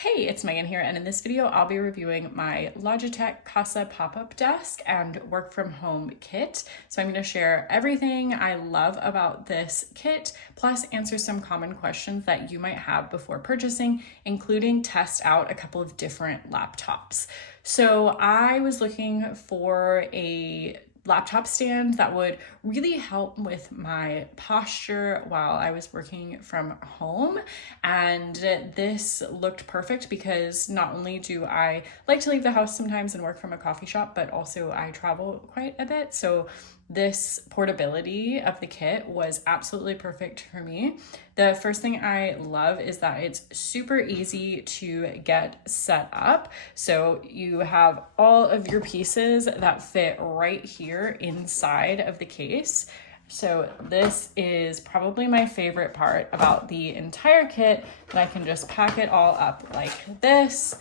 Hey, it's Megan here, and in this video, I'll be reviewing my Logitech Casa pop-up desk and work from home kit. So I'm going to share everything I love about this kit, plus answer some common questions that you might have before purchasing, including test out a couple of different laptops. So I was looking for a laptop stand that would really help with my posture while I was working from home. And this looked perfect because not only do I like to leave the house sometimes and work from a coffee shop, but also I travel quite a bit. So this portability of the kit was absolutely perfect for me. The first thing I love is that it's super easy to get set up. So you have all of your pieces that fit right here inside of the case. So this is probably my favorite part about the entire kit, that I can just pack it all up like this.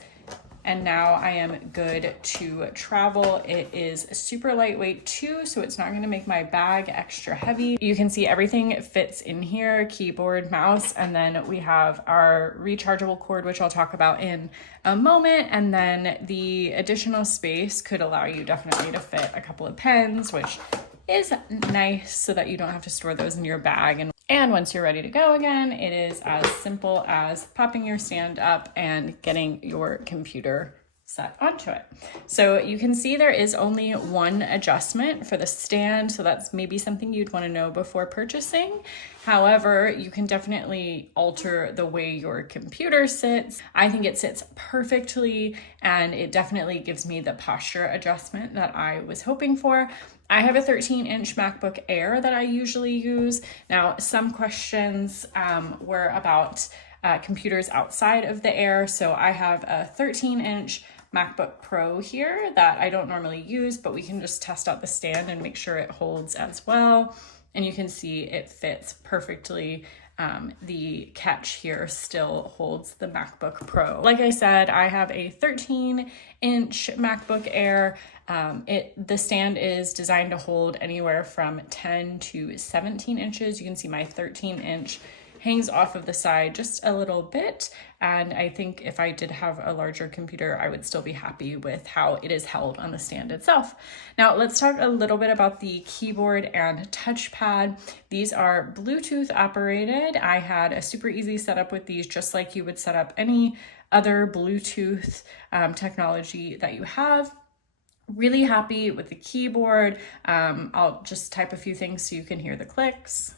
And now I am good to travel. It is super lightweight too, so it's not gonna make my bag extra heavy. You can see everything fits in here, keyboard, mouse, and then we have our rechargeable cord, which I'll talk about in a moment. And then the additional space could allow you definitely to fit a couple of pens, which is nice so that you don't have to store those in your bag. And once you're ready to go again, it is as simple as popping your stand up and getting your computer set onto it. So you can see there is only one adjustment for the stand, so that's maybe something you'd want to know before purchasing. However, you can definitely alter the way your computer sits. I think it sits perfectly, and it definitely gives me the posture adjustment that I was hoping for. I have a 13-inch MacBook Air that I usually use. Now, some questions were about computers outside of the Air. So I have a 13-inch MacBook Pro here that I don't normally use, but we can just test out the stand and make sure it holds as well. And you can see it fits perfectly. The catch here still holds the MacBook Pro. Like I said, I have a 13-inch MacBook Air. The stand is designed to hold anywhere from 10 to 17 inches. You can see my 13-inch hangs off of the side just a little bit. And I think if I did have a larger computer, I would still be happy with how it is held on the stand itself. Now let's talk a little bit about the keyboard and touchpad. These are Bluetooth operated. I had a super easy setup with these, just like you would set up any other Bluetooth technology that you have. Really happy with the keyboard. I'll just type a few things so you can hear the clicks.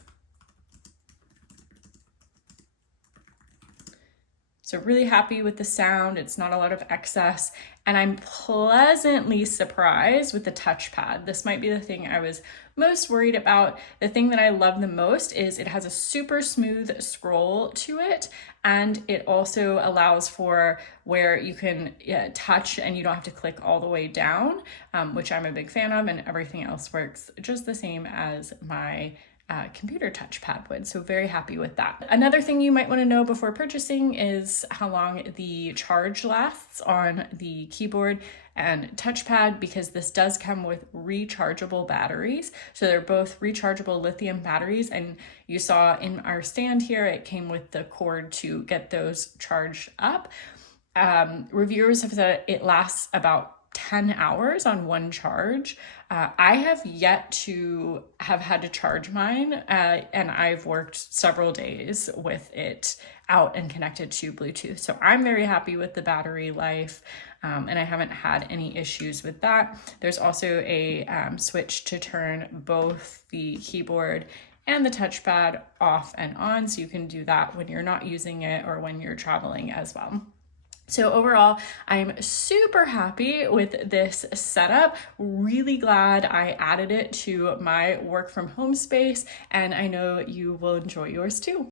So really happy with the sound. It's not a lot of excess, and I'm pleasantly surprised with the touchpad. This might be the thing I was most worried about. The thing that I love the most is it has a super smooth scroll to it, and it also allows for where you can touch and you don't have to click all the way down, which I'm a big fan of, and everything else works just the same as my computer touchpad would. So very happy with that. Another thing you might want to know before purchasing is how long the charge lasts on the keyboard and touchpad, because this does come with rechargeable batteries. So they're both rechargeable lithium batteries, and you saw in our stand here, it came with the cord to get those charged up. Reviewers have said it lasts about 10 hours on one charge. I have yet to have had to charge mine, and I've worked several days with it out and connected to Bluetooth. So I'm very happy with the battery life, and I haven't had any issues with that. There's also a switch to turn both the keyboard and the touchpad off and on, so you can do that when you're not using it or when you're traveling as well. So overall, I'm super happy with this setup. Really glad I added it to my work from home space, and I know you will enjoy yours too.